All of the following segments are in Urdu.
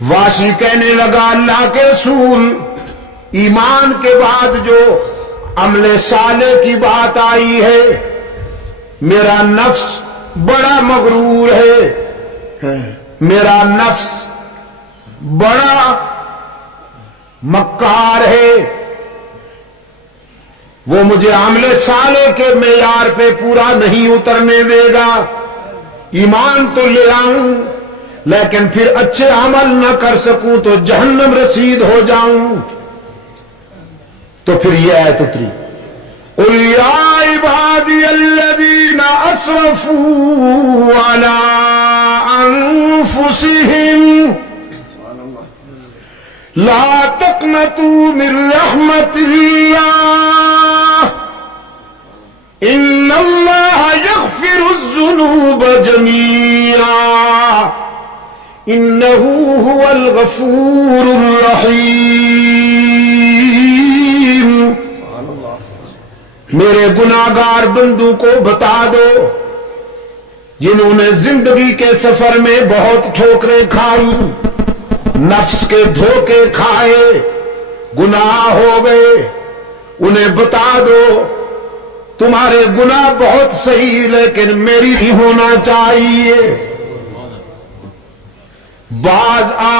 واشی کہنے لگا اللہ کے رسول، ایمان کے بعد جو عمل صالح کی بات آئی ہے، میرا نفس بڑا مغرور ہے، میرا نفس بڑا مکار ہے، وہ مجھے عمل صالح کے معیار پہ پورا نہیں اترنے دے گا۔ ایمان تو لے آؤں لیکن پھر اچھے عمل نہ کر سکوں تو جہنم رسید ہو جاؤں۔ تو پھر یہ آیت اتری، قُلْ يَا عِبَادِيَ الَّذِينَ أَسْرَفُوا عَلَىٰ أَنفُسِهِمْ لَا تَقْنَطُوا مِن رَّحْمَةِ اللَّهِ إِنَّ اللَّهَ يَغْفِرُ الذُّنُوبَ جَمِيعًا إِنَّهُ هُوَ الْغَفُورُ الرَّحِيمُ۔ میرے گناہگار بندوں کو بتا دو جنہوں نے زندگی کے سفر میں بہت ٹھوکریں کھائی، نفس کے دھوکے کھائے، گناہ ہو گئے، انہیں بتا دو تمہارے گناہ بہت صحیح لیکن میری ہی ہونا چاہیے۔ باز آ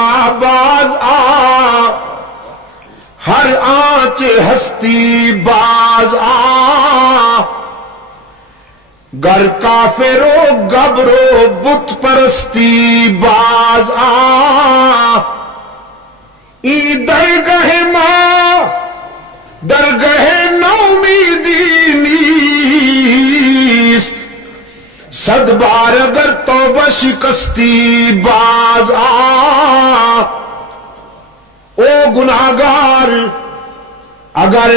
ہر آنچ ہستی باز آ، گر کافرو گبرو بت پرستی باز آ، ای درگہ ماں درگہ نومیدی نیست، صد بار اگر توبہ شکستی باز آ۔ او گناہگار، اگر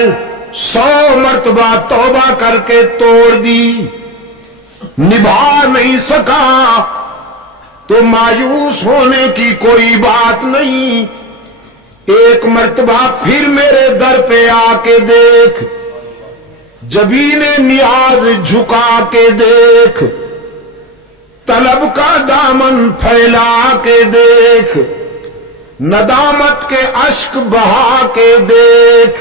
100 مرتبہ توبہ کر کے توڑ دی، نبھا نہیں سکا تو مایوس ہونے کی کوئی بات نہیں، ایک مرتبہ پھر میرے در پہ آ کے دیکھ، جبین نیاز جھکا کے دیکھ، طلب کا دامن پھیلا کے دیکھ، ندامت کے اشک بہا کے دیکھ،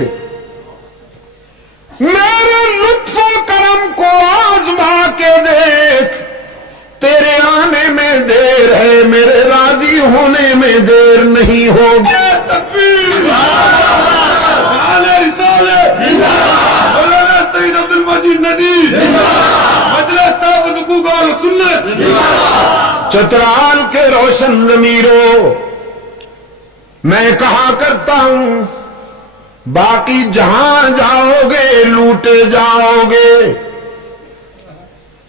میرے لطف و کرم کو آزما کے دیکھ، تیرے آنے میں دیر ہے میرے راضی ہونے میں دیر نہیں ہوگی۔ تکبیر، رسالت، مولانا سید عبد المجید ندی، مجلس تحفظ حقوق اور سنت۔ چترال کے روشن ضمیروں، میں کہا کرتا ہوں باقی جہاں جاؤ گے لوٹے جاؤ گے۔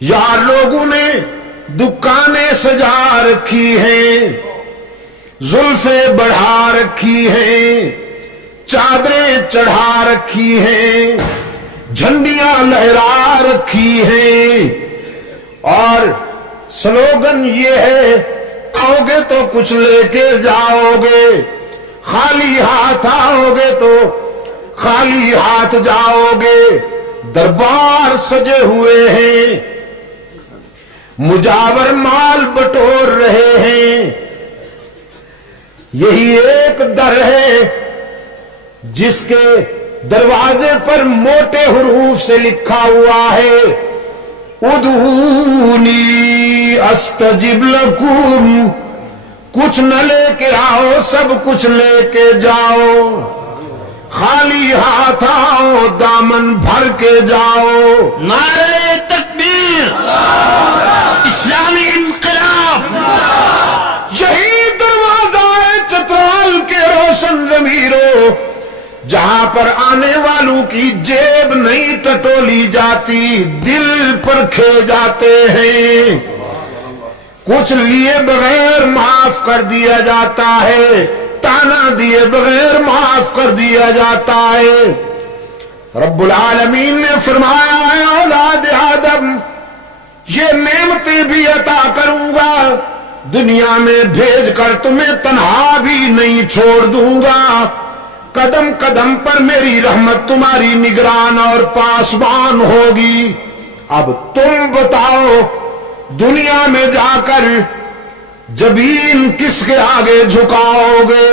یار لوگوں نے دکانیں سجا رکھی ہیں، زلفیں بڑھا رکھی ہیں، چادریں چڑھا رکھی ہیں، جھنڈیاں لہرا رکھی ہیں، اور سلوگن یہ ہے آؤ گے تو کچھ لے کے جاؤ گے، خالی ہاتھ آؤ گے تو خالی ہاتھ جاؤ گے۔ دربار سجے ہوئے ہیں، مجاور مال بٹور رہے ہیں، یہی ایک در ہے جس کے دروازے پر موٹے حروف سے لکھا ہوا ہے ادعونی استجب لکم، کچھ نہ لے کے آؤ سب کچھ لے کے جاؤ، خالی ہاتھ آؤ دامن بھر کے جاؤ۔ نعرہ تکبیر، اسلامی انقلاب، یہی دروازہ ہے چترال کے روشن ضمیروں، جہاں پر آنے والوں کی جیب نہیں ٹٹولی جاتی، دل پرکھے جاتے ہیں، کچھ لیے بغیر معاف کر دیا جاتا ہے، تانا دیے بغیر معاف کر دیا جاتا ہے۔ رب العالمین نے فرمایا ہے اولاد آدم یہ نعمتیں بھی عطا کروں گا، دنیا میں بھیج کر تمہیں تنہا بھی نہیں چھوڑ دوں گا، قدم قدم پر میری رحمت تمہاری نگران اور پاسبان ہوگی۔ اب تم بتاؤ دنیا میں جا کر جبین کس کے آگے جھکاؤ گے؟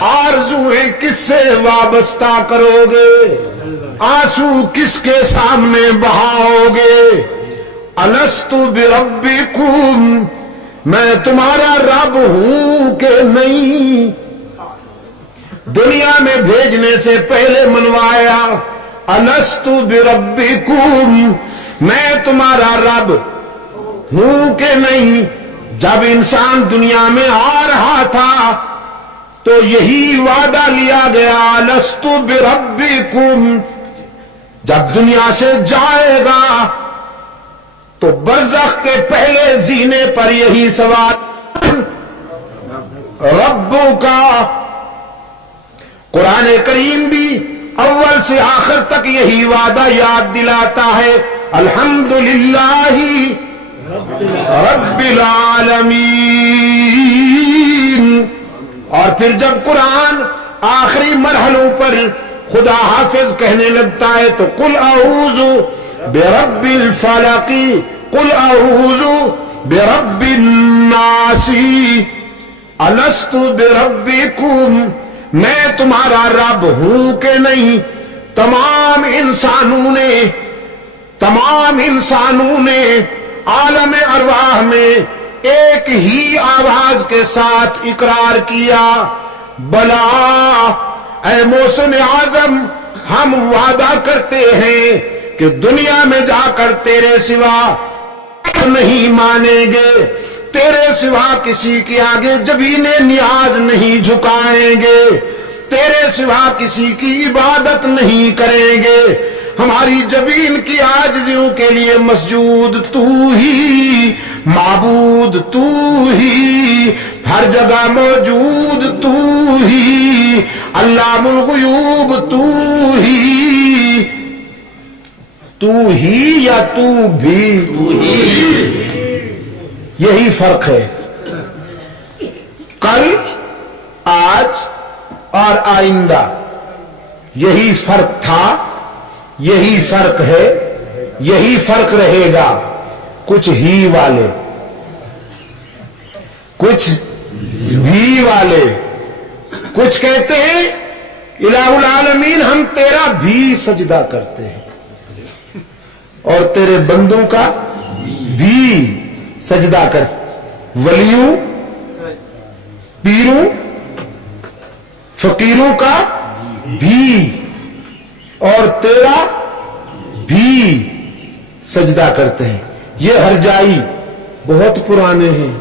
آرزویں کس سے وابستہ کرو گے؟ آنسو کس کے سامنے بہاؤ گے؟ الست بربکم، میں تمہارا رب ہوں کہ نہیں؟ دنیا میں بھیجنے سے پہلے منوایا، الست بربکم، میں تمہارا رب ہوں کہ نہیں؟ جب انسان دنیا میں آ رہا تھا تو یہی وعدہ لیا گیا، الست بربکم۔ جب دنیا سے جائے گا تو برزخ کے پہلے زینے پر یہی سوال، ربو کا۔ قرآن کریم بھی اول سے آخر تک یہی وعدہ یاد دلاتا ہے، الحمدللہ رب العالمین۔ اور پھر جب قرآن آخری مرحلوں پر خدا حافظ کہنے لگتا ہے تو قل اعوذ برب الفلق، قل اعوذ برب الناس، الست بربکم، میں تمہارا رب ہوں کہ نہیں؟ تمام انسانوں نے عالم ارواح میں ایک ہی آواز کے ساتھ اقرار کیا، بلا اے موسم اعظم، ہم وعدہ کرتے ہیں کہ دنیا میں جا کر تیرے سوا نہیں مانیں گے، تیرے سوا کسی کے آگے جبین نیاز نہیں جھکائیں گے، تیرے سوا کسی کی عبادت نہیں کریں گے، ہماری جبین کی عاجزیوں کے لیے مسجود تو ہی، معبود تو ہی، ہر جگہ موجود تو ہی، علام الغیوب تو ہی یا تو بھی؟ یہی فرق ہے، کل، آج اور آئندہ، یہی فرق تھا، یہی فرق ہے، یہی فرق رہے گا۔ کچھ ہی والے، کچھ بھی والے، کچھ کہتے ہیں الہ العالمین ہم تیرا بھی سجدہ کرتے ہیں اور تیرے بندوں کا بھی سجدہ کر، ولیوں، پیروں، فقیروں کا بھی اور تیرا بھی سجدہ کرتے ہیں۔ یہ ہرجائی بہت پرانے ہیں،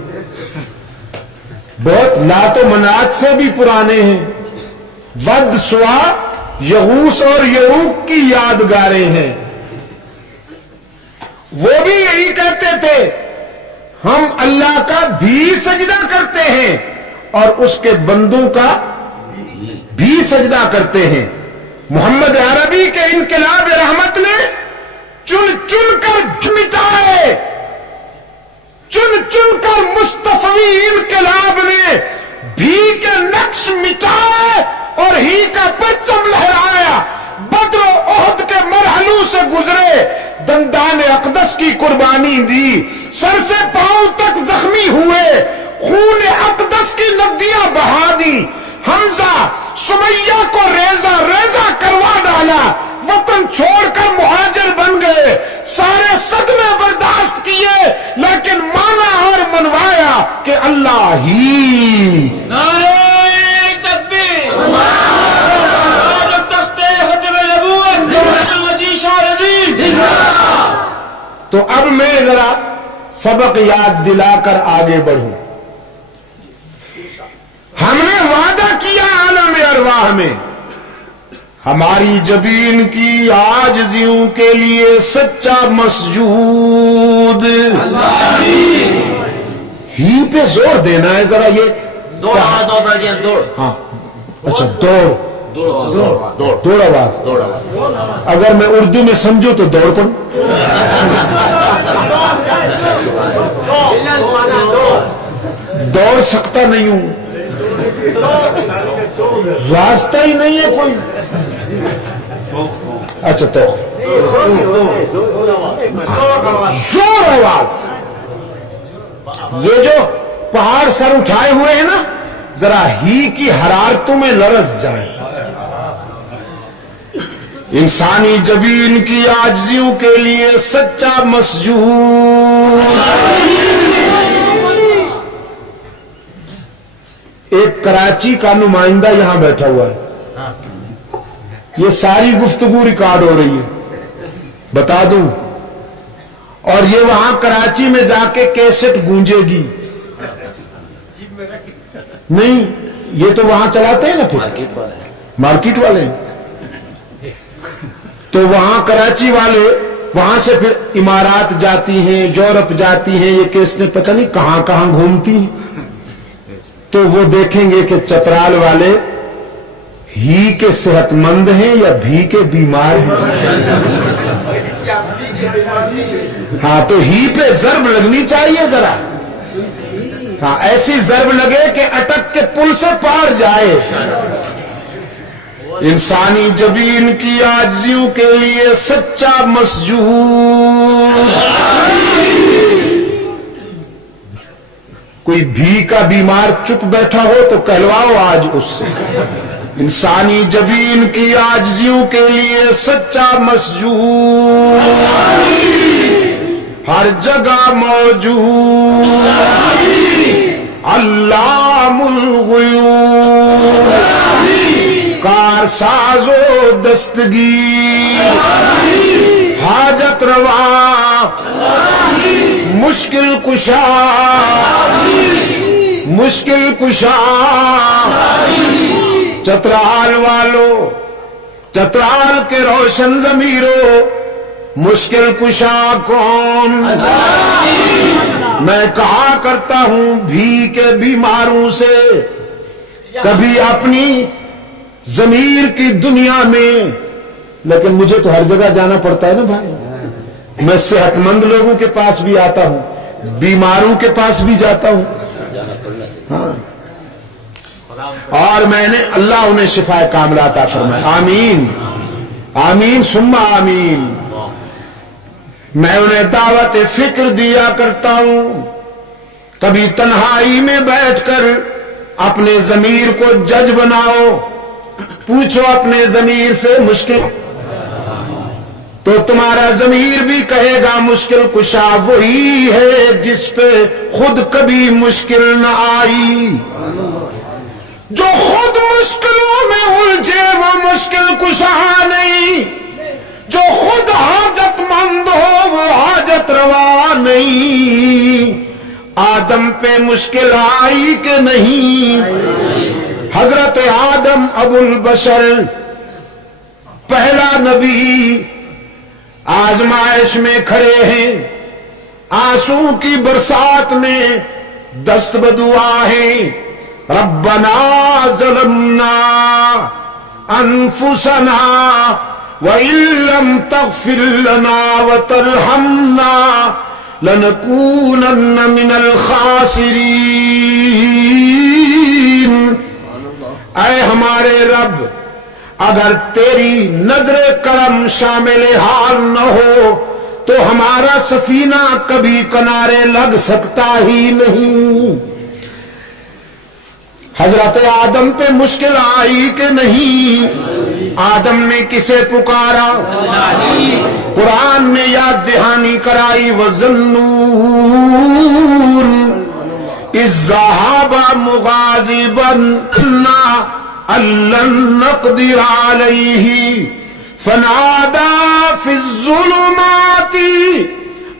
بہت لات و منات سے بھی پرانے ہیں، ود، سوا، یغوث اور یعوق کی یادگاریں ہیں۔ وہ بھی یہی کہتے تھے ہم اللہ کا بھی سجدہ کرتے ہیں اور اس کے بندوں کا بھی سجدہ کرتے ہیں۔ محمد عربی کے انقلاب رحمت نے چن چن کر مٹائے، چن چن کر مصطفی انقلاب نے بھی کے نقش مٹائے اور ہی کا پرچم لہرایا۔ بدر و احد کے مرحلوں سے گزرے، دندان اقدس کی قربانی دی، سر سے پاؤں تک زخمی ہوئے، خون اقدس کی ندیاں بہا دی، حمزہ سمیہ کو ریزہ ریزہ کروا ڈالا، وطن چھوڑ کر مہاجر بن گئے، سارے صدمے برداشت کیے لیکن مانا اور منوایا کہ اللہ ہی۔ نعرہ تکبیر، تختے ختم نبوت، المجید شاہدین۔ تو اب میں ذرا سبق یاد دلا کر آگے بڑھوں۔ ہم نے وعدہ کیا عالم ارواح میں ہماری جبین کی عاجزیوں کے لیے سچا مسجود، ہی پہ زور دینا ہے ذرا۔ یہ دوڑ دوڑ، ہاں اچھا، دوڑ دوڑ آواز۔ اگر میں اردو میں سمجھوں تو دوڑ پڑوں۔ دوڑ سکتا نہیں ہوں، راستہ ہی نہیں ہے کوئی۔ اچھا تو زور آواز، یہ جو پہاڑ سر اٹھائے ہوئے ہیں نا، ذرا ہی کی حرارتوں میں لرز جائیں. انسانی جبین کی عاجزیوں کے لیے سچا مسجود. ایک کراچی کا نمائندہ یہاں بیٹھا ہوا ہے، یہ ساری گفتگو ریکارڈ ہو رہی ہے، بتا دوں. اور یہ وہاں کراچی میں جا کے کیسٹ گونجے گی. نہیں، یہ تو وہاں چلاتے ہیں نا، پھر مارکیٹ والے ہیں. تو وہاں کراچی والے وہاں سے پھر امارات جاتی ہیں، یورپ جاتی ہیں، یہ کیسٹیں پتہ نہیں کہاں کہاں گھومتی ہیں. تو وہ دیکھیں گے کہ چترال والے ہی کے صحت مند ہیں یا بھی کے بیمار ہیں. ہاں، تو ہی پہ ضرب لگنی چاہیے ذرا. ہاں، ایسی ضرب لگے کہ اٹک کے پل سے پار جائے. انسانی جبین کی عاجزیوں کے لیے سچا مسجود. کوئی بھی کا بیمار چپ بیٹھا ہو تو کہلواؤ آج اس سے. انسانی جبین کی عاجزیوں کے لیے سچا مسجود ہر جگہ موجود. علام الغیوب، کار ساز و دستگیر، حاجت روا، مشکل کشا، مشکل کشا. چترال والو، چترال کے روشن ضمیرو، مشکل کشا کون؟ میں کہا کرتا ہوں بھی کے بیماروں سے، کبھی اپنی ضمیر کی دنیا میں، لیکن مجھے تو ہر جگہ جانا پڑتا ہے نا بھائی. میں صحت مند لوگوں کے پاس بھی آتا ہوں، بیماروں کے پاس بھی جاتا ہوں. ہاں، اور میں نے اللہ انہیں شفا کاملہ عطا فرمائے. آمین آمین ثم آمین. میں انہیں دعوت فکر دیا کرتا ہوں. کبھی تنہائی میں بیٹھ کر اپنے ضمیر کو جج بناؤ، پوچھو اپنے ضمیر سے مشکل، تو تمہارا ضمیر بھی کہے گا مشکل کشا وہی ہے جس پہ خود کبھی مشکل نہ آئی. جو خود مشکلوں میں الجھے وہ مشکل کشا نہیں، جو خود حاجت مند ہو وہ حاجت روا نہیں. آدم پہ مشکل آئی کہ نہیں؟ حضرت آدم ابو البشر پہلا نبی آزمائش میں کھڑے ہیں، آنسو کی برسات میں دست بدعا ہیں. ربنا ظلمنا انفسنا وَإِن لَّمْ تَغْفِرْ لَنَا وَتَرْحَمْنَا لَنَكُونَنَّ مِنَ الْخَاسِرِينَ. اے ہمارے رب، اگر تیری نظر کرم شامل حال نہ ہو تو ہمارا سفینہ کبھی کنارے لگ سکتا ہی نہیں. حضرت آدم پہ مشکل آئی کہ نہیں؟ آدم نے کسے پکارا؟ قرآن نے یاد دہانی کرائی. وَظَنُّونَ إِذ ذَّهَبَ مُغَاضِبًا أَن لَّن نَّقْدِرَ عَلَيْهِ فَنَادَىٰ فِي الظُّلُمَاتِ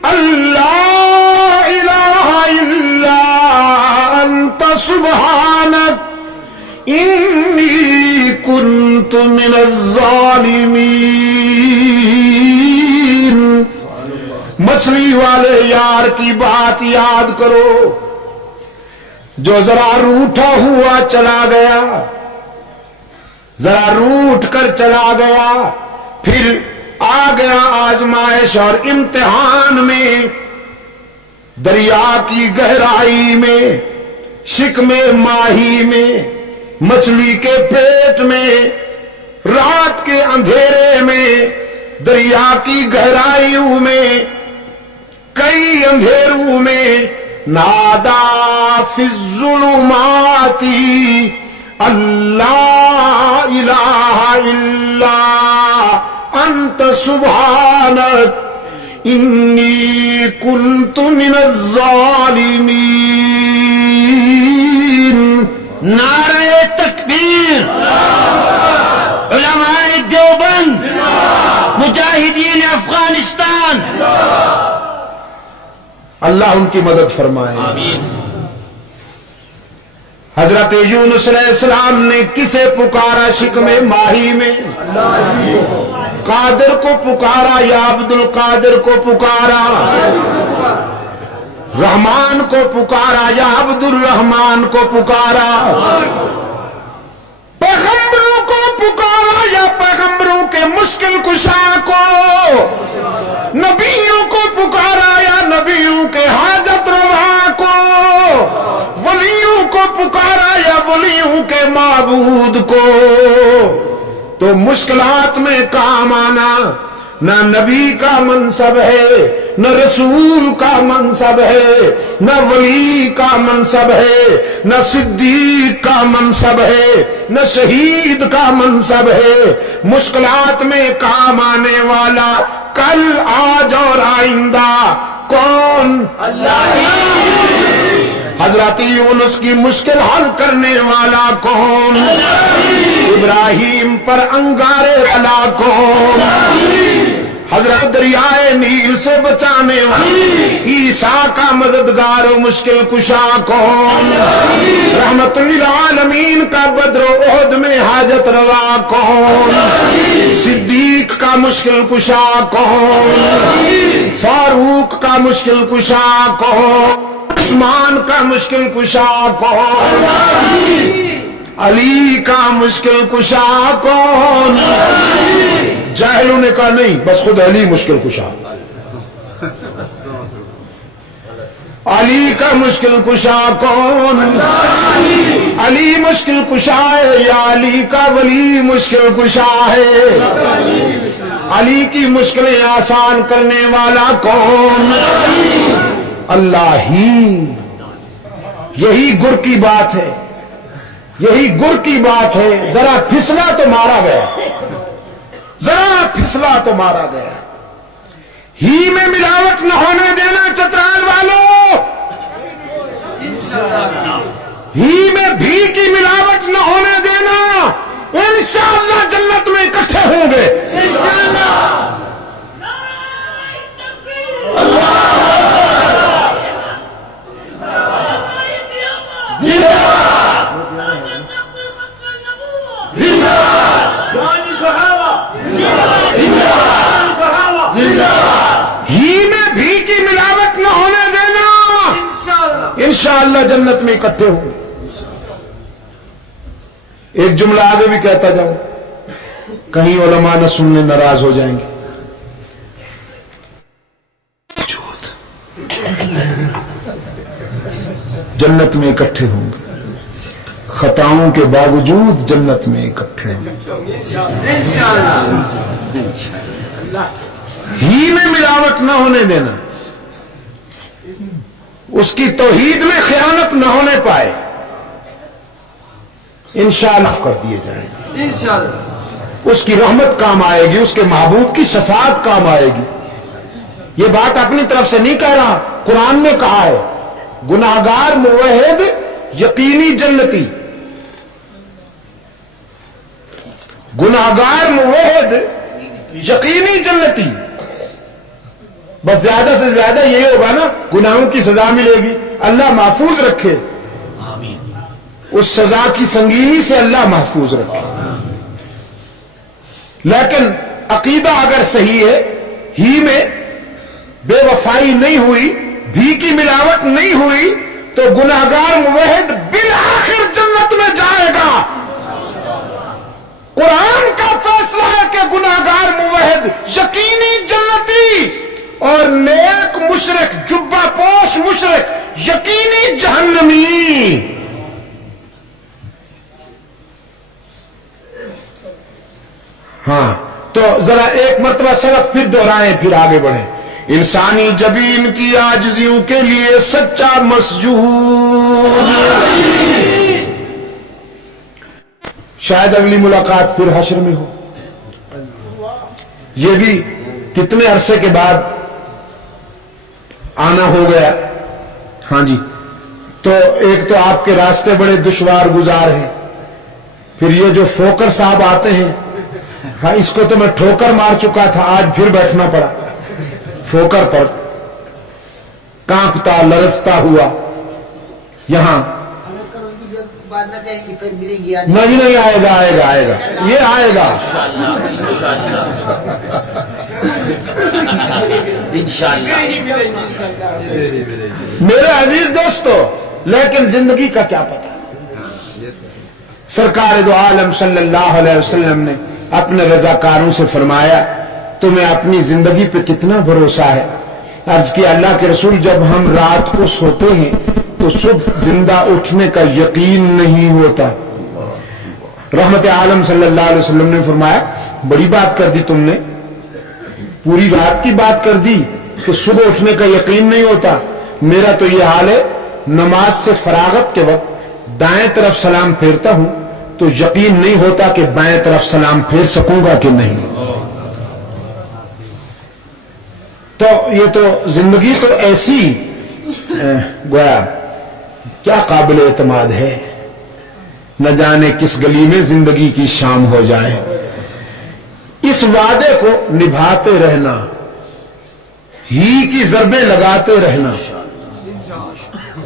أَن لَّا إِلَٰهَ إِلَّا أَنتَ سُبْحَانَكَ إِنِّي كُنتُ مِنَ الظَّالِمِينَ. مچھلی والے یار کی بات یاد کرو جو ذرا روٹھا ہوا چلا گیا، ذرا روٹ کر چلا گیا، پھر آ گیا آزمائش اور امتحان میں، دریا کی گہرائی میں، شکم ماہی میں، مچھلی کے پیٹ میں، رات کے اندھیرے میں، دریا کی گہرائیوں میں، کئی اندھیروں میں نادا فی الظلمات اللہ الہ الا انت سبحانک انی کنت من الظالمین. نعرہ تکبیر. علماء دیوبند، مجاہدین افغانستان، اللہ ان کی مدد فرمائے. آمین. حضرت یونس علیہ السلام نے کسے پکارا شکم ماہی میں؟ قادر کو پکارا یا عبد القادر کو پکارا؟ رحمان کو پکارا یا عبد الرحمان کو پکارا؟ پیغمبروں کو پکارا یا پیغمبروں کے مشکل کشا کو؟ نبیوں کو پکارا یا نبیوں کے حاجت روا کو؟ ولیوں کو پکارا یا ولیوں کے معبود کو؟ تو مشکلات میں کام آنا نہ نبی کا منصب ہے، نہ رسول کا منصب ہے، نہ ولی کا منصب ہے، نہ صدیق کا منصب ہے، نہ شہید کا منصب ہے. مشکلات میں کام آنے والا کل، آج اور آئندہ کون؟ اللہ. حضرت یونس کی مشکل حل کرنے والا کون؟ ابراہیم پر انگارے والا کون؟ حضرت دریائے نیل سے بچانے والا عیسیٰ کا مددگار و مشکل کشا کون؟ رحمت للعالمین کا بدر و احد میں حاجت روا کون؟ صدیق کا مشکل کشا کون؟ فاروق کا مشکل کشا کون؟ عثمان کا مشکل کشا کون؟ علی کا مشکل کشا کون؟ جاہلوں نے کہا نہیں، بس خود علی مشکل کشا. علی کا مشکل کشا کون؟ علی مشکل کشا ہے یا علی کا ولی مشکل کشا ہے؟ علی کی مشکلیں آسان کرنے والا کون؟ اللہ ہی. یہی گر کی بات ہے، یہی گر کی بات ہے. ذرا پھسلا تو مارا گیا، ذرا پھسلا تو مارا گیا. ہی میں ملاوٹ نہ ہونے دینا چترال والوں. ہی میں بھی کی ملاوٹ نہ ہونے دینا. انشاءاللہ جنت میں اکٹھے ہوں گے. ہی میں بھی کی ملاوٹ نہ ہونے دینا. انشاءاللہ جنت میں اکٹھے ہوں. ایک جملہ آگے بھی کہتا جاؤں، کہیں علماء نہ سننے ناراض ہو جائیں گے. جنت میں اکٹھے ہوں گے، خطاؤں کے باوجود جنت میں اکٹھے ہوں گے. ہی میں ملاوٹ نہ ہونے دینا، اس کی توحید میں خیانت نہ ہونے پائے. انشاءاللہ کر دیے جائیں گے. اس کی رحمت کام آئے گی، اس کے محبوب کی شفاعت کام آئے گی. یہ بات اپنی طرف سے نہیں کہہ رہا، قرآن نے کہا ہے گناہگار موحد یقینی جنتی. گناہگار موحد یقینی جنتی. بس زیادہ سے زیادہ یہی ہوگا نا، گناہوں کی سزا ملے گی، اللہ محفوظ رکھے. اس سزا کی سنگینی سے اللہ محفوظ رکھے. لیکن عقیدہ اگر صحیح ہے، ہی میں بے وفائی نہیں ہوئی، بھی کی ملاوٹ نہیں ہوئی، تو گناہگار موحد بالآخر جنت میں جائے گا. قرآن کا فیصلہ ہے کہ گناہگار موحد یقینی جنتی اور نیک مشرک، جبہ پوش مشرک یقینی جہنمی. ہاں تو ذرا ایک مرتبہ سبق پھر دہرائیں، پھر آگے بڑھیں. انسانی جبین کی عاجزیوں کے لیے سچا مسجود. شاید اگلی ملاقات پھر حشر میں ہو. یہ بھی کتنے عرصے کے بعد آنا ہو گیا. ہاں جی، تو ایک تو آپ کے راستے بڑے دشوار گزار ہیں، پھر یہ جو فوکر صاحب آتے ہیں، ہاں اس کو تو میں ٹھوکر مار چکا تھا، آج پھر بیٹھنا پڑا فوکر پر، کانپتا لرزتا ہوا یہاں. نہیں آئے گا، آئے گا، آئے گا، یہ آئے گا میرے عزیز دوستو. لیکن زندگی کا کیا پتہ. سرکار دو عالم صلی اللہ علیہ وسلم نے اپنے رضاکاروں سے فرمایا تمہیں اپنی زندگی پہ کتنا بھروسہ ہے؟ عرض کیا اللہ کے رسول جب ہم رات کو سوتے ہیں تو صبح زندہ اٹھنے کا یقین نہیں ہوتا. رحمت عالم صلی اللہ علیہ وسلم نے فرمایا بڑی بات کر دی تم نے، پوری رات کی بات کر دی کہ صبح اٹھنے کا یقین نہیں ہوتا. میرا تو یہ حال ہے، نماز سے فراغت کے وقت دائیں طرف سلام پھیرتا ہوں تو یقین نہیں ہوتا کہ بائیں طرف سلام پھیر سکوں گا کہ نہیں. تو یہ تو زندگی تو ایسی گویا کیا قابل اعتماد ہے، نہ جانے کس گلی میں زندگی کی شام ہو جائے. اس وعدے کو نبھاتے رہنا، ہی کی ضربیں لگاتے رہنا،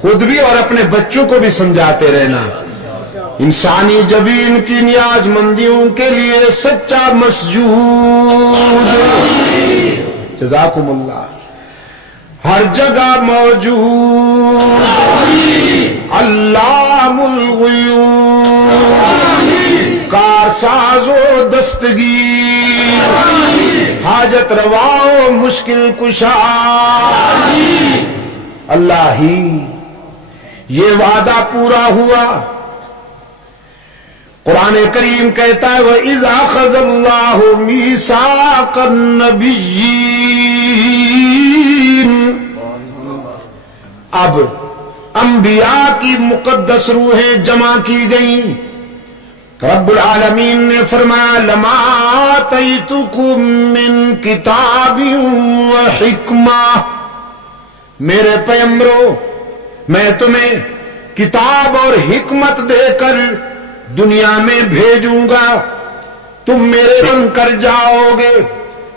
خود بھی اور اپنے بچوں کو بھی سمجھاتے رہنا. انسانی جبین کی نیاز مندیوں کے لیے سچا مسجود. جزاکم اللہ. ہر جگہ موجود علام الغیوب، کارساز و دستگیر، حاجت روا و مشکل کشا. اللہ ہی یہ وعدہ پورا ہوا. قرآن کریم کہتا ہے وَإِذْ أَخَذَ اللَّهُ مِيثَاقَ النَّبِيِّينَ. اب انبیاء کی مقدس روحیں جمع کی گئیں. رب العالمین نے فرمایا لَمَا آتَيْتُكُم مِّن كِتَابٍ وَحِكْمَةٍ. میرے پیغمبروں میں تمہیں کتاب اور حکمت دے کر دنیا میں بھیجوں گا، تم میرے بن کر جاؤ گے،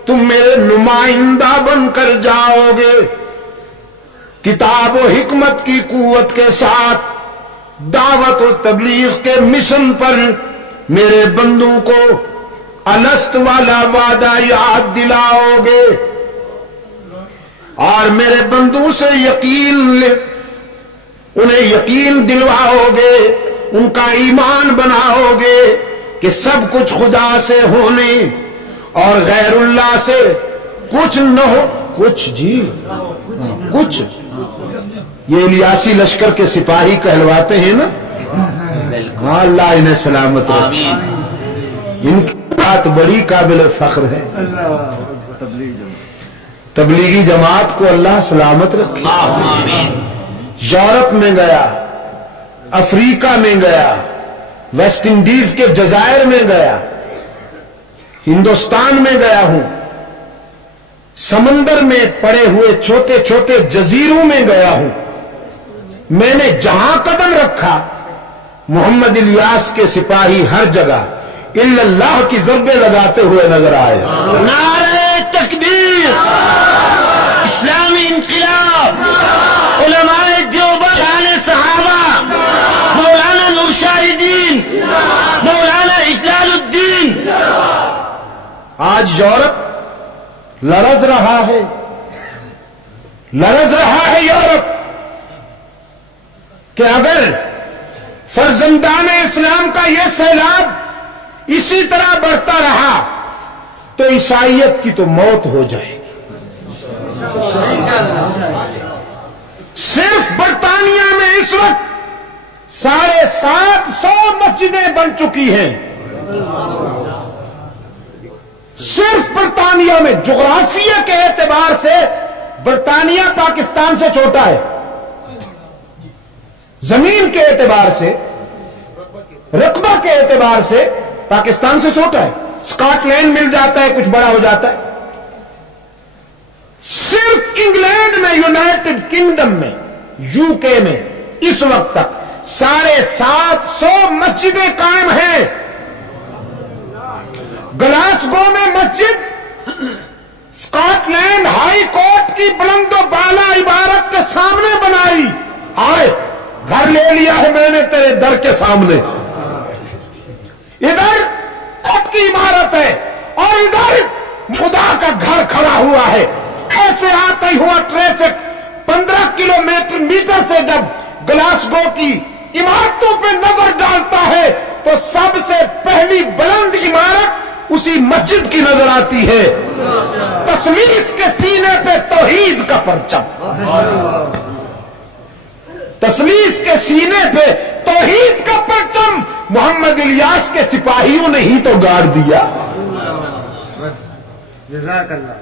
تم میرے نمائندہ بن کر جاؤ گے. کتاب و حکمت کی قوت کے ساتھ دعوت و تبلیغ کے مشن پر میرے بندوں کو الست والا وعدہ یاد دلاؤ گے اور میرے بندوں سے انہیں یقین دلواؤ گے، ان کا ایمان بناؤ گے کہ سب کچھ خدا سے ہونے اور غیر اللہ سے کچھ نہ ہو. کچھ یہ الیاسی لشکر کے سپاہی کہلواتے ہیں نا. ہاں اللہ انہیں سلامت رکھے. ان کی بات بڑی قابل فخر ہے. تبلیغی جماعت کو اللہ سلامت رکھے. یورپ میں گیا، افریقہ میں گیا، ویسٹ انڈیز کے جزائر میں گیا، ہندوستان میں گیا ہوں، سمندر میں پڑے ہوئے چھوٹے چھوٹے جزیروں میں گیا ہوں. میں نے جہاں قدم رکھا محمد الیاس کے سپاہی ہر جگہ الا اللہ کی ضربیں لگاتے ہوئے نظر آئے. نعرہ تکبیر، اسلامی انقلاب، علماء دیوبند، شان صحابہ، مولانا نور شاہدین، مولانا اجلال الدین. آج یورپ لرز رہا ہے یورپ کہ اگر فرزندان اسلام کا یہ سیلاب اسی طرح بڑھتا رہا تو عیسائیت کی تو موت ہو جائے گی. صرف برطانیہ میں اس وقت 750 مسجدیں بن چکی ہیں. صرف برطانیہ میں جغرافیہ کے اعتبار سے برطانیہ پاکستان سے چھوٹا ہے، زمین کے اعتبار سے، رقبہ کے اعتبار سے پاکستان سے چھوٹا ہے. اسکاٹ لینڈ مل جاتا ہے، کچھ بڑا ہو جاتا ہے. صرف انگلینڈ میں، یونائٹڈ کنگڈم میں، یو کے میں اس وقت تک 750 مسجدیں قائم ہیں. گلاسگو میں مسجد اسکاٹ لینڈ ہائی کورٹ کی بلند و بالا عبارت کے سامنے بنائی. آئے گھر لے لیا ہے میں نے تیرے در کے سامنے. ادھر کورٹ کی عمارت ہے اور ادھر خدا کا گھر کھڑا ہوا ہے. ایسے آتا ہی ہوا ٹریفک 15 کلومیٹر سے جب گلاسگو کی عمارتوں پہ نظر ڈالتا ہے تو سب سے پہلی بلند عمارت اسی مسجد کی نظر آتی ہے. تسلیس کے سینے پہ توحید کا پرچم، تسلیس کے سینے پہ توحید کا پرچم محمد الیاس کے سپاہیوں نے ہی تو گاڑ دیا. جزاک اللہ.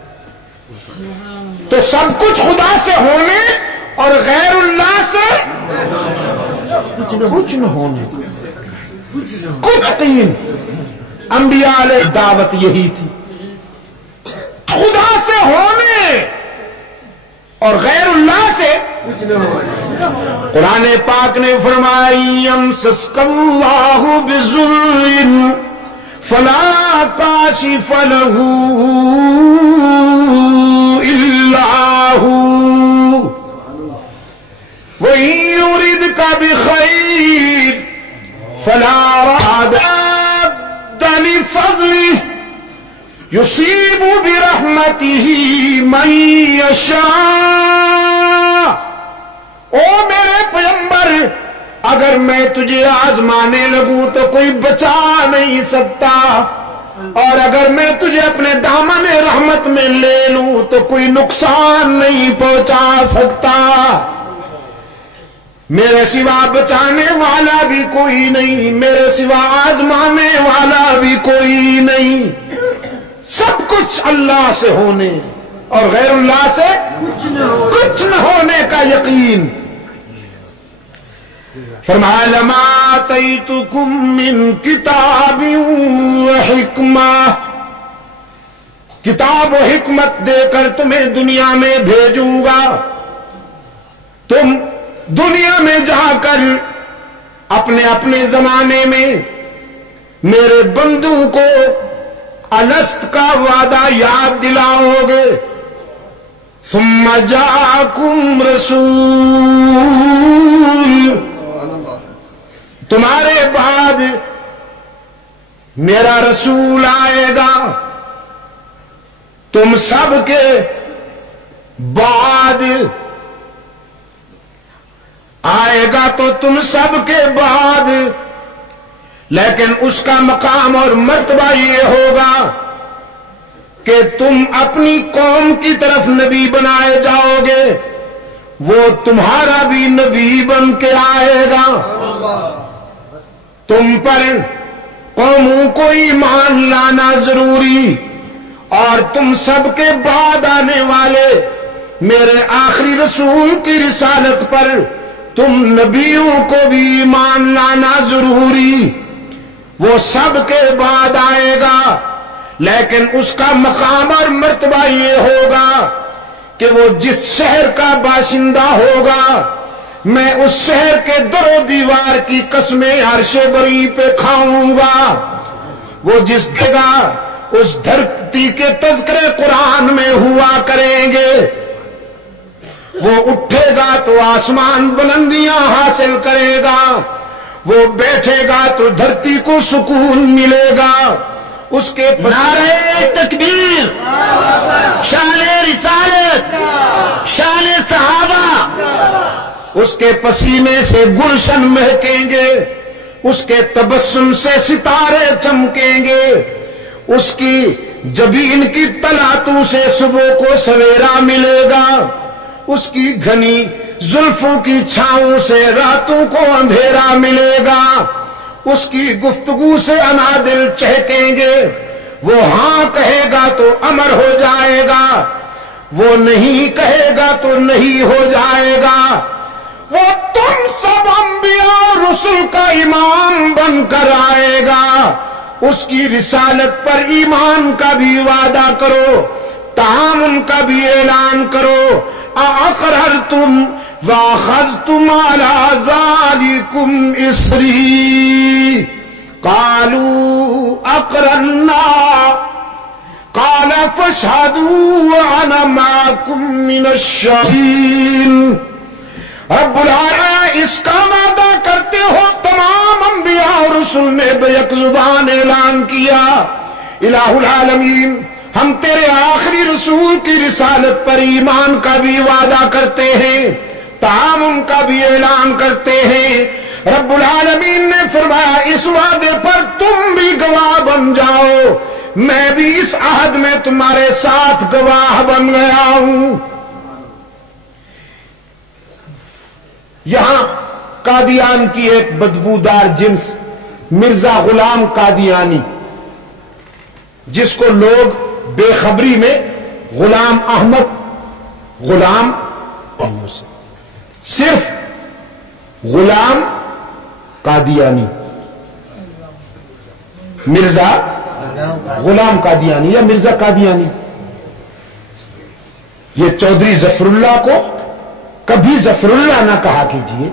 تو سب کچھ خدا سے ہونے اور غیر اللہ سے کچھ نہ ہونے. کچھ یقین انبیاء علیہ دعوت یہی تھی، خدا سے ہونے اور غیر اللہ سے کچھ نہ ہو. قرآن پاک نے فرمایا یمسسک اللہ بضر فلا کاشف له الا هو وإن يردك بخير فلا راد لفضله يصيب برحمته من يشاء. او میرے پیغمبر، اگر میں تجھے آزمانے لگوں تو کوئی بچا نہیں سکتا، اور اگر میں تجھے اپنے دامن رحمت میں لے لوں تو کوئی نقصان نہیں پہنچا سکتا. میرے سوا بچانے والا بھی کوئی نہیں، میرے سوا آزمانے والا بھی کوئی نہیں. سب کچھ اللہ سے ہونے اور غیر اللہ سے کچھ نہ ہونے کا یقین. فرمایا لما آتیتکم من کتاب و حکمہ، کتاب و حکمت دے کر تمہیں دنیا میں بھیجوں گا. تم دنیا میں جا کر اپنے اپنے زمانے میں میرے بندوں کو الست کا وعدہ یاد دلاؤ گے. ثم جاءکم رسول، تمہارے بعد میرا رسول آئے گا. تم سب کے بعد آئے گا تو تم سب کے بعد، لیکن اس کا مقام اور مرتبہ یہ ہوگا کہ تم اپنی قوم کی طرف نبی بنائے جاؤ گے، وہ تمہارا بھی نبی بن کے آئے گا. تم پر قوموں کو ایمان لانا ضروری، اور تم سب کے بعد آنے والے میرے آخری رسول کی رسالت پر تم نبیوں کو بھی ایمان لانا ضروری. وہ سب کے بعد آئے گا، لیکن اس کا مقام اور مرتبہ یہ ہوگا کہ وہ جس شہر کا باشندہ ہوگا میں اس شہر کے در و دیوار کی قسمیں عرش بری پہ کھاؤں گا. وہ جس جگہ اس دھرتی کے تذکرے قرآن میں ہوا کریں گے، وہ اٹھے گا تو آسمان بلندیاں حاصل کرے گا، وہ بیٹھے گا تو دھرتی کو سکون ملے گا. اس کے نعرہ تکبیر، شان رسالت، شان صحابہ. اس کے پسینے سے گلشن مہکیں گے، اس کے تبسم سے ستارے چمکیں گے، اس کی جبین کی تلاتوں سے صبح کو سویرا ملے گا، اس کی گھنی زلفوں کی چھاؤں سے راتوں کو اندھیرا ملے گا، اس کی گفتگو سے انادل چہکیں گے. وہ ہاں کہے گا تو امر ہو جائے گا، وہ نہیں کہے گا تو نہیں ہو جائے گا. وہ تم سب انبیاء اور رسل کا امام بن کر آئے گا. اس کی رسالت پر ایمان کا بھی وعدہ کرو, تعامل کا بھی اعلان کرو. اقررتم واخذتم على ذلكم اصری قالوا اقررنا قال فاشهدوا وانا معكم من الشاهدين. رب العالمین اس کا وعدہ کرتے ہو تمام انبیاء اور رسل نے بیک زبان اعلان کیا, الہ العالمین ہم تیرے آخری رسول کی رسالت پر ایمان کا بھی وعدہ کرتے ہیں, تعامل کا بھی اعلان کرتے ہیں. رب العالمین نے فرمایا اس وعدے پر تم بھی گواہ بن جاؤ, میں بھی اس عہد میں تمہارے ساتھ گواہ بن گیا ہوں. یہاں قادیان کی ایک بدبودار جنس مرزا غلام قادیانی, جس کو لوگ بے خبری میں غلام احمد, غلام صرف غلام قادیانی, مرزا غلام قادیانی یا مرزا قادیانی. یہ چودھری ظفر اللہ کو کبھی ظفر اللہ نہ کہا کیجیے,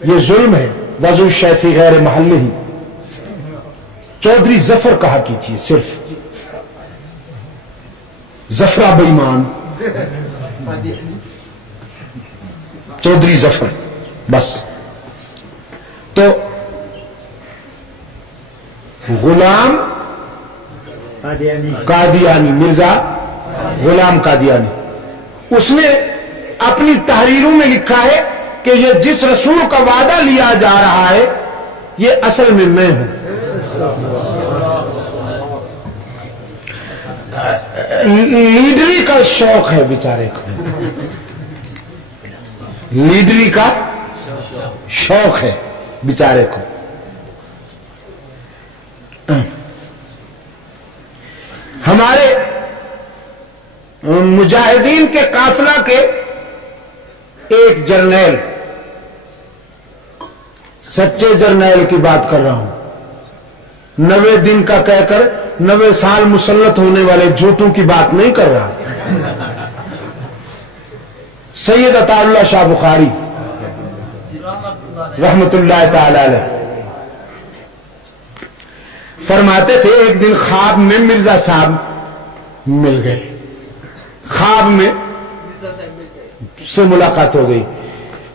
یہ ظلم ہے. وضو شیفی غیر محل ہی, چودھری ظفر کہا کیجیے, صرف ظفرہ بے ایمان, چودھری ظفر بس. تو غلام قادیانی, مرزا غلام قادیانی, اس نے اپنی تحریروں میں لکھا ہے کہ یہ جس رسول کا وعدہ لیا جا رہا ہے یہ اصل میں ہوں. لیڈری کا شوق ہے بیچارے کو, لیڈری کا شوق ہے بیچارے کو. ہمارے مجاہدین کے قافلہ کے ایک جرنیل, سچے جرنیل کی بات کر رہا ہوں, 90 دن کا کہہ کر 90 سال مسلط ہونے والے جھوٹوں کی بات نہیں کر رہا. سید عطا اللہ شاہ بخاری رحمت اللہ تعالی علیہ فرماتے تھے ایک دن خواب میں مرزا صاحب مل گئے, خواب میں سے ملاقات ہو گئی.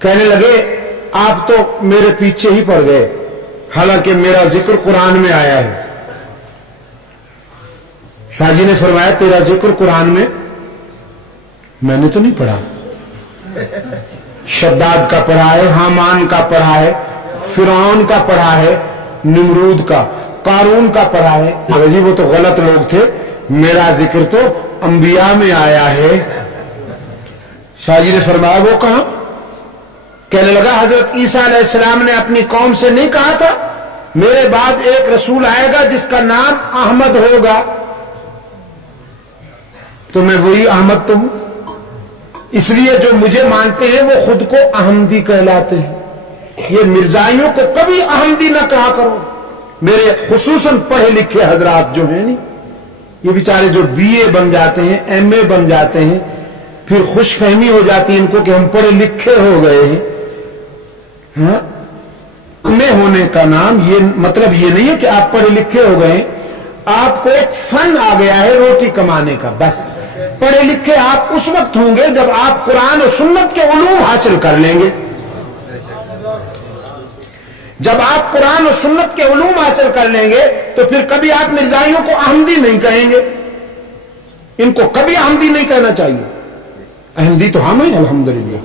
کہنے لگے آپ تو میرے پیچھے ہی پڑ گئے, حالانکہ میرا ذکر قرآن میں آیا ہے. شاہ جی نے فرمایا تیرا ذکر قرآن میں نے تو نہیں پڑھا. شداد کا پڑھا ہے, حامان کا پڑھا ہے, فرعون کا پڑھا ہے, نمرود کا, قارون کا پڑھا ہے. جی وہ تو غلط لوگ تھے, میرا ذکر تو انبیاء میں آیا ہے. شاہ جی نے فرمایا وہ کہاں؟ کہنے لگا حضرت عیسیٰ علیہ السلام نے اپنی قوم سے نہیں کہا تھا میرے بعد ایک رسول آئے گا جس کا نام احمد ہوگا, تو میں وہی احمد تو ہوں. اس لیے جو مجھے مانتے ہیں وہ خود کو احمدی کہلاتے ہیں. یہ مرزائیوں کو کبھی احمدی نہ کہا کرو. میرے خصوصاً پڑھے لکھے حضرات جو ہیں نہیں, یہ بیچارے جو BA بن جاتے ہیں, MA بن جاتے ہیں, پھر خوش فہمی ہو جاتی ہے ان کو کہ ہم پڑھے لکھے ہو گئے ہیں. ہاں, میں ہونے کا نام یہ مطلب یہ نہیں ہے کہ آپ پڑھے لکھے ہو گئے, آپ کو ایک فن آ گیا ہے روٹی کمانے کا. بس پڑھے لکھے آپ اس وقت ہوں گے جب آپ قرآن و سنت کے علوم حاصل کر لیں گے. جب آپ قرآن و سنت کے علوم حاصل کر لیں گے تو پھر کبھی آپ مرزائیوں کو احمدی نہیں کہیں گے. ان کو کبھی احمدی نہیں کہنا چاہیے. احمدی تو ہم ہیں الحمدللہ,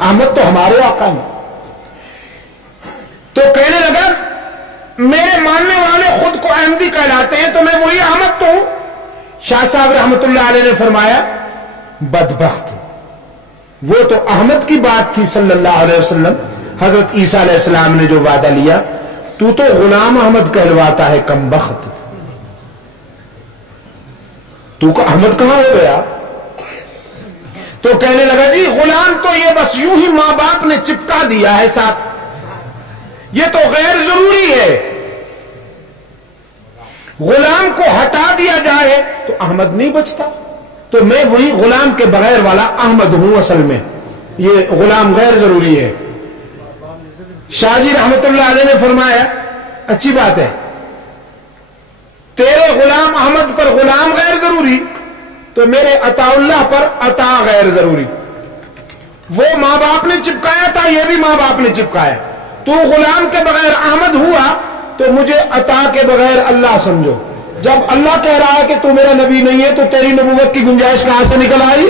احمد تو ہمارے آقا ہیں. تو کہنے لگا میرے ماننے والے خود کو احمدی کہلاتے ہیں تو میں وہی احمد تو ہوں. شاہ صاحب رحمت اللہ علیہ نے فرمایا بدبخت, وہ تو احمد کی بات تھی صلی اللہ علیہ وسلم, حضرت عیسیٰ علیہ السلام نے جو وعدہ لیا, تو غلام احمد کہلواتا ہے کم بخت. تو کو احمد کہاں ہو گیا؟ تو کہنے لگا جی غلام تو یہ بس یوں ہی ماں باپ نے چپکا دیا ہے ساتھ، یہ تو غیر ضروری ہے، غلام کو ہٹا دیا جائے تو احمد نہیں بچتا، تو میں وہی غلام کے بغیر والا احمد ہوں، اصل میں یہ غلام غیر ضروری ہے۔ شاہ جی رحمت اللہ علیہ نے فرمایا اچھی بات ہے، تیرے غلام احمد پر غلام غیر ضروری تو میرے عطا اللہ پر عطا غیر ضروری۔ وہ ماں باپ نے چپکایا تھا، یہ بھی ماں باپ نے چپکایا، تو غلام کے بغیر احمد ہوا تو مجھے عطا کے بغیر اللہ سمجھو۔ جب اللہ کہہ رہا ہے کہ تو میرا نبی نہیں ہے تو تیری نبوت کی گنجائش کہاں سے نکل آئی؟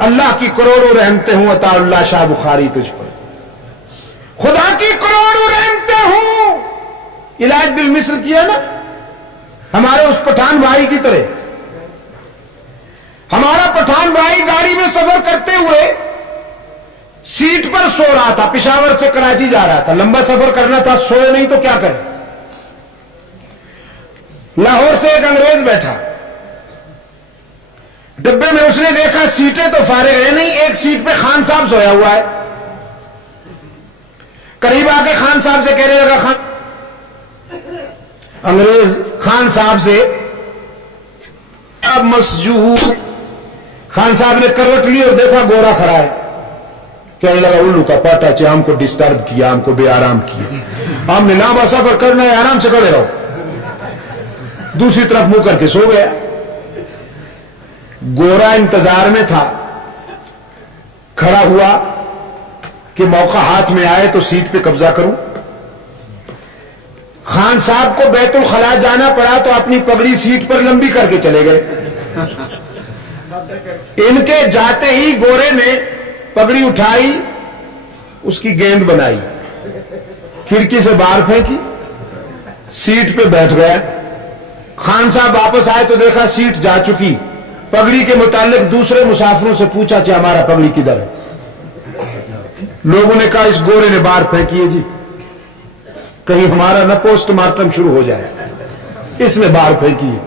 اللہ کی کروڑوں رحمتیں ہوں عطا اللہ شاہ بخاری تجھ پر، خدا کی کروڑوں رحمتیں ہوں۔ علاج بالمثل کیا نا ہمارے اس پٹھان بھائی کی طرح۔ ہمارا پٹھان بھائی گاڑی میں سفر کرتے ہوئے سیٹ پر سو رہا تھا، پشاور سے کراچی جا رہا تھا، لمبا سفر کرنا تھا، سوئے نہیں تو کیا کرے۔ لاہور سے ایک انگریز بیٹھا ڈبے میں، اس نے دیکھا سیٹیں تو فارغ ہے نہیں، ایک سیٹ پہ خان صاحب سویا ہوا ہے۔ قریب آ کے خان صاحب سے کہنے لگا، خان انگریز خان صاحب سے اب مسجود۔ خان صاحب نے کروٹ لی اور دیکھا گورا کھڑا ہے، کہنے لگا الو کا پاٹا چے ہم کو ڈسٹرب کیا، ہم کو بے آرام کیا، ہم نے لمبا سفر کرنا ہے، آرام سے کھڑے رہو۔ دوسری طرف منہ کر کے سو گیا۔ گورا انتظار میں تھا، کھڑا ہوا کہ موقع ہاتھ میں آئے تو سیٹ پہ قبضہ کروں۔ خان صاحب کو بیت الخلا جانا پڑا تو اپنی پگڑی سیٹ پر لمبی کر کے چلے گئے۔ ان کے جاتے ہی گورے نے پگڑی اٹھائی، اس کی گیند بنائی، کھڑکی سے باہر پھینکی، سیٹ پہ بیٹھ گیا۔ خان صاحب واپس آئے تو دیکھا سیٹ جا چکی۔ پگڑی کے متعلق دوسرے مسافروں سے پوچھا کہ ہمارا پگڑی کدھر ہے؟ لوگوں نے کہا اس گورے نے باہر پھینکی ہے جی، کہیں ہمارا نہ پوسٹ مارٹم شروع ہو جائے، اس نے باہر پھینکی ہے۔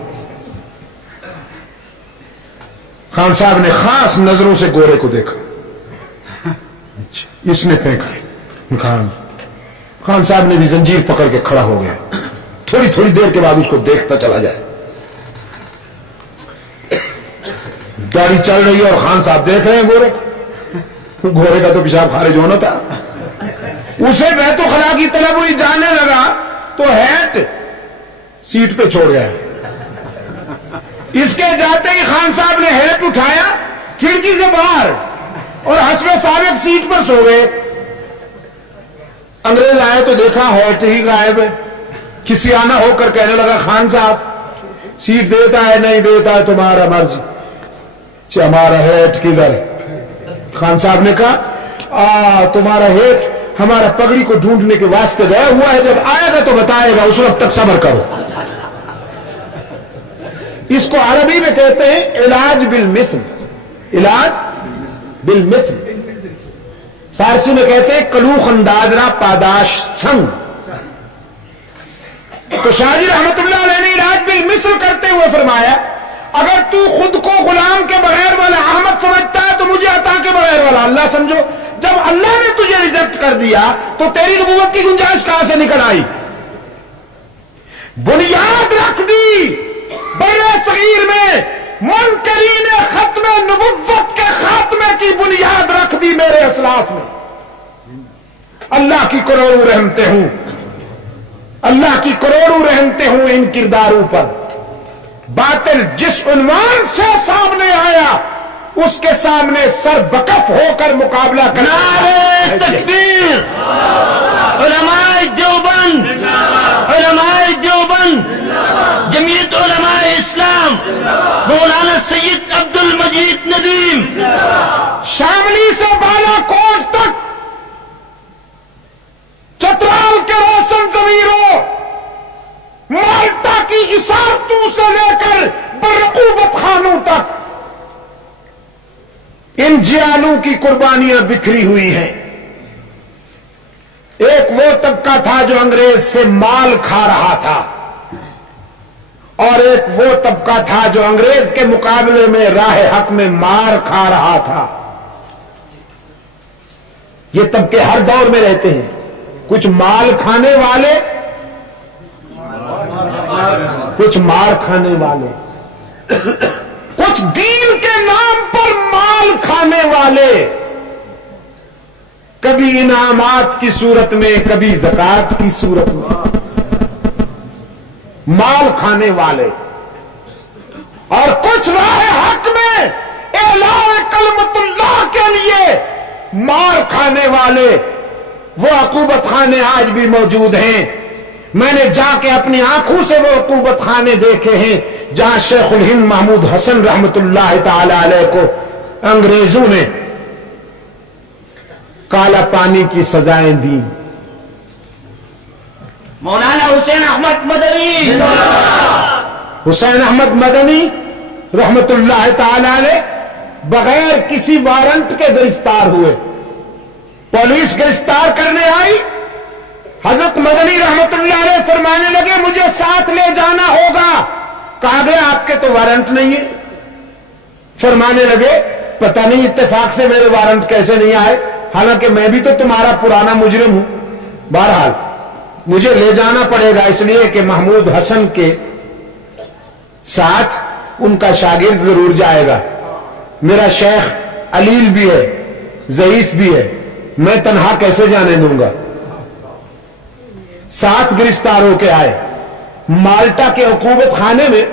خان صاحب نے خاص نظروں سے گورے کو دیکھا، اس نے پھینکا ہے۔ خان صاحب نے بھی زنجیر پکڑ کے کھڑا ہو گیا، تھوڑی تھوڑی دیر کے بعد اس کو دیکھتا چلا جائے۔ گاڑی چل رہی ہے اور خان صاحب دیکھ رہے ہیں گورے کا تو پیشاب خارج ہونا تھا۔ اسے بیت الخلا کی طلب ہوئی، جانے لگا تو ہیٹ سیٹ پہ چھوڑ گیا۔ اس کے جاتے ہی خان صاحب نے ہیٹ اٹھایا کھڑکی سے باہر اور حسب سابق سیٹ پر سو گئے۔ انگریز آئے تو دیکھا ہیٹ ہی غائب ہے، کسی آنا ہو کر کہنے لگا خان صاحب سیٹ دیتا ہے نہیں دیتا ہے تمہارا مرضی، ہمارا ہیٹ کدھر ہے؟ خان صاحب نے کہا تمہارا ہیٹ ہمارا پگڑی کو ڈھونڈنے کے واسطے گیا ہوا ہے، جب آئے گا تو بتائے گا، اس وقت تک صبر کرو۔ اس کو عربی میں کہتے ہیں علاج بالمثل، علاج بالمثل، فارسی میں کہتے ہیں کلوخ انداز را پاداش سنگ۔ تو شاہ جی رحمت اللہ علیہ نے علاج بالمثل کرتے ہوئے فرمایا اگر تو خود کو غلام کے بغیر والا احمد سمجھتا ہے تو مجھے عطا کے بغیر والا اللہ سمجھو۔ جب اللہ نے تجھے ریجیکٹ کر دیا تو تیری نبوت کی گنجائش کہاں سے نکل آئی؟ بنیاد رکھ دی بڑے صغیر میں، منکرین ختم نبوت کے خاتمے کی بنیاد رکھ دی میرے اسلاف نے۔ اللہ کی کروڑوں رحمتیں ہوں، اللہ کی کروڑوں رحمتیں ہوں ان کرداروں پر۔ باطل جس عنوان سے سامنے آیا اس کے سامنے سر بکف ہو کر مقابلہ کرنا۔ نعرہ تکبیر! علماء دیوبند، علماء دیوبند، جمعیت علماء اسلام، مولانا سید عبد المجید ندیم، شاملی سے بالا کوٹ تک، چترال کے روشن ضمیروں، مالٹا کی وزارتوں سے لے کر برقوبت خانوں تک ان جیالوں کی قربانیاں بکھری ہوئی ہیں. ایک وہ طبقہ تھا جو انگریز سے مال کھا رہا تھا، اور ایک وہ طبقہ تھا جو انگریز کے مقابلے میں راہ حق میں مار کھا رہا تھا. یہ طبقے ہر دور میں رہتے ہیں، کچھ مال کھانے والے، کچھ مار کھانے والے، کچھ دین کے نام پر مال کھانے والے، کبھی انعامات کی صورت میں، کبھی زکات کی صورت میں مال کھانے والے، اور کچھ راہ حق میں اعلاء کلمت اللہ کے لیے مار کھانے والے. وہ عقوبت خانے آج بھی موجود ہیں. میں نے جا کے اپنی آنکھوں سے وہ عقوبت خانے دیکھے ہیں جہاں شیخ الہند محمود حسن رحمت اللہ تعالی علیہ کو انگریزوں نے کالا پانی کی سزائیں دی. مولانا حسین احمد مدنی، حسین احمد مدنی رحمت اللہ تعالی علیہ بغیر کسی وارنٹ کے گرفتار ہوئے. پولیس گرفتار کرنے آئی، حضرت مدنی رحمت اللہ علیہ فرمانے لگے مجھے ساتھ لے جانا ہوگا. کہا گیا آپ کے تو وارنٹ نہیں ہے. فرمانے لگے پتہ نہیں اتفاق سے میرے وارنٹ کیسے نہیں آئے، حالانکہ میں بھی تو تمہارا پرانا مجرم ہوں. بہرحال مجھے لے جانا پڑے گا، اس لیے کہ محمود حسن کے ساتھ ان کا شاگرد ضرور جائے گا. میرا شیخ علیل بھی ہے، ضعیف بھی ہے، میں تنہا کیسے جانے دوں گا. ساتھ گرفتار ہو کے آئے. مالٹا کے عقوبت خانے میں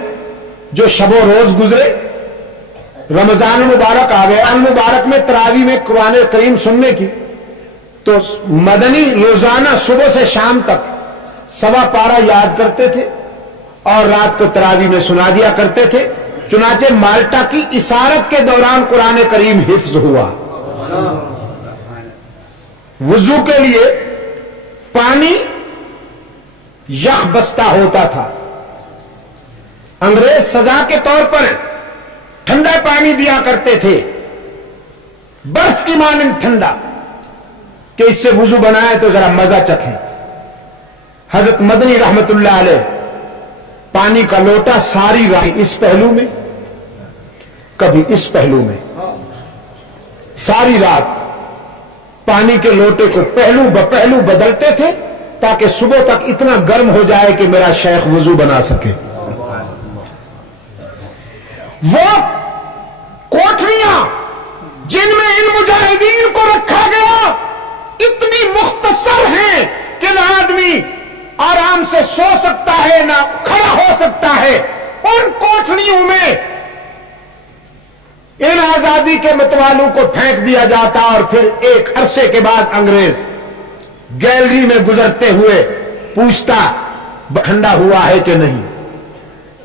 جو شب و روز گزرے، رمضان مبارک آ گیا، مبارک میں تراویح میں قرآن کریم سننے کی، تو مدنی روزانہ صبح سے شام تک سوا پارہ یاد کرتے تھے اور رات کو تراویح میں سنا دیا کرتے تھے. چنانچہ مالٹا کی اسارت کے دوران قرآن کریم حفظ ہوا. وضو کے لیے پانی یخ بستہ ہوتا تھا. انگریز سزا کے طور پر ٹھنڈا پانی دیا کرتے تھے، برف کی مانند ٹھنڈا، کہ اس سے وضو بنائے تو ذرا مزہ چکھیں. حضرت مدنی رحمت اللہ علیہ پانی کا لوٹا ساری رات اس پہلو میں، کبھی اس پہلو میں، ساری رات پانی کے لوٹے کو پہلو بپہلو بدلتے تھے تاکہ صبح تک اتنا گرم ہو جائے کہ میرا شیخ وضو بنا سکے. وہ کوٹھریاں جن میں ان مجاہدین کو رکھا گیا اتنی مختصر ہیں کہ نہ آدمی آرام سے سو سکتا ہے نہ کھڑا ہو سکتا ہے. ان کوٹھریوں میں ان آزادی کے متوالوں کو پھینک دیا جاتا اور پھر ایک عرصے کے بعد انگریز گیلری میں گزرتے ہوئے پوچھتا ٹھنڈا ہوا ہے کہ نہیں،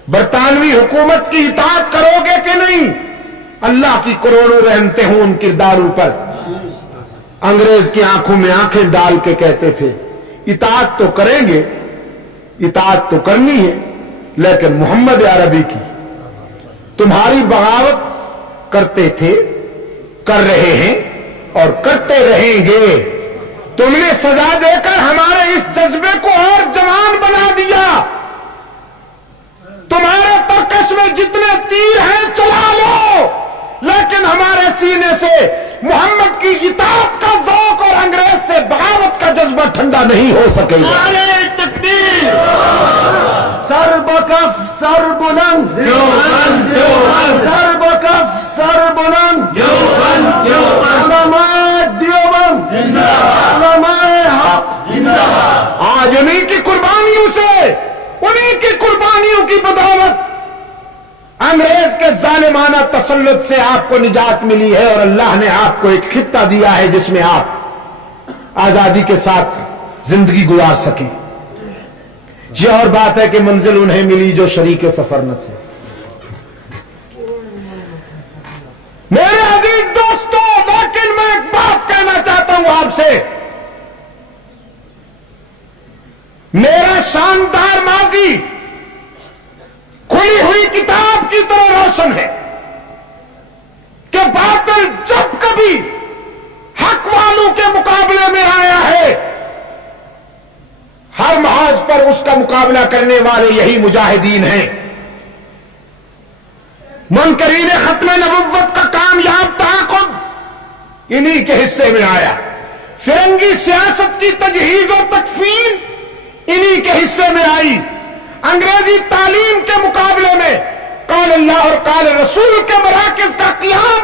برطانوی حکومت کی اطاعت کرو گے کہ نہیں. اللہ کی کروڑوں رحمتیں ہوں ان کرداروں پر. انگریز کی آنکھوں میں آنکھیں ڈال کے کہتے تھے اطاعت تو کریں گے، اطاعت تو کرنی ہے، لیکن محمد عربی کی. تمہاری بغاوت کرتے تھے، کر رہے ہیں اور کرتے رہیں گے. تم نے سزا دے کر ہمارے اس جذبے کو اور جوان بنا دیا. تمہارے ترکش میں جتنے تیر ہیں چلا لو، لیکن ہمارے سینے سے محمد کی اطاعت کا ذوق اور انگریز سے بغاوت کا جذبہ ٹھنڈا نہیں ہو سکے گا. نعرہ تکبیر، سر بکف سر بلند، سر بکف سر بلند، علماء دیوبند، علماء حق. آج انہی کی قربانیوں سے، انہی کی قربانیوں کی بدولت انگریز کے ظالمانہ تسلط سے آپ کو نجات ملی ہے، اور اللہ نے آپ کو ایک خطہ دیا ہے جس میں آپ آزادی کے ساتھ زندگی گزار سکیں. یہ اور بات ہے کہ منزل انہیں ملی جو شریک سفر نہ تھے. میرے عزیز دوستوں، لیکن میں ایک بات کہنا چاہتا ہوں آپ سے. میرا شاندار ماضی کھلی ہوئی کتاب کی طرح روشن ہے کہ باطل جب کبھی حق والوں کے مقابلے میں آیا ہے، ہر محاذ پر اس کا مقابلہ کرنے والے یہی مجاہدین ہیں۔ منکرین ختم نبوت کا کامیاب تعاقب انہی کے حصے میں آیا، فرنگی سیاست کی تجہیز و تکفین انہی کے حصے میں آئی، انگریزی تعلیم کے مقابلے میں قال اللہ اور قال رسول کے مراکز کا قیام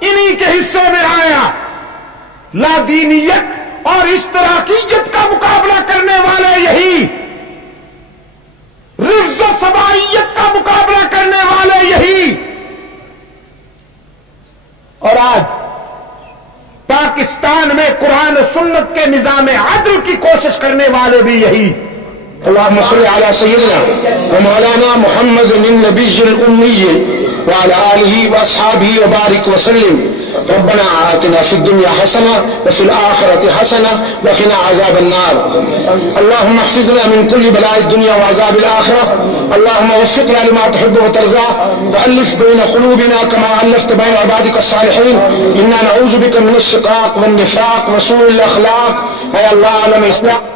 انہی کے حصے میں آیا، لا دینیت اور اشتراکیت کا مقابلہ کرنے والے یہی، رفض و سبائیت کا مقابلہ کرنے والے یہی، اور آج پاکستان میں قرآن و سنت کے نظام عدل کی کوشش کرنے والے بھی یہی۔ اللهم صل على سيدنا ومولانا محمد النبي الأمي وعلى آله وأصحابه وبارك وسلم. ربنا آتنا في الدنيا حسنة وفي الآخرة حسنة وقنا عذاب النار. اللهم احفظنا من كل بلاء الدنيا وعذاب الآخرة. اللهم وفقنا لما تحب وترضى وألف بين قلوبنا كما ألفت بين عبادك الصالحين. إنا نعوذ بك من الشقاق والنفاق وسوء الأخلاق. أي الله علم إسلام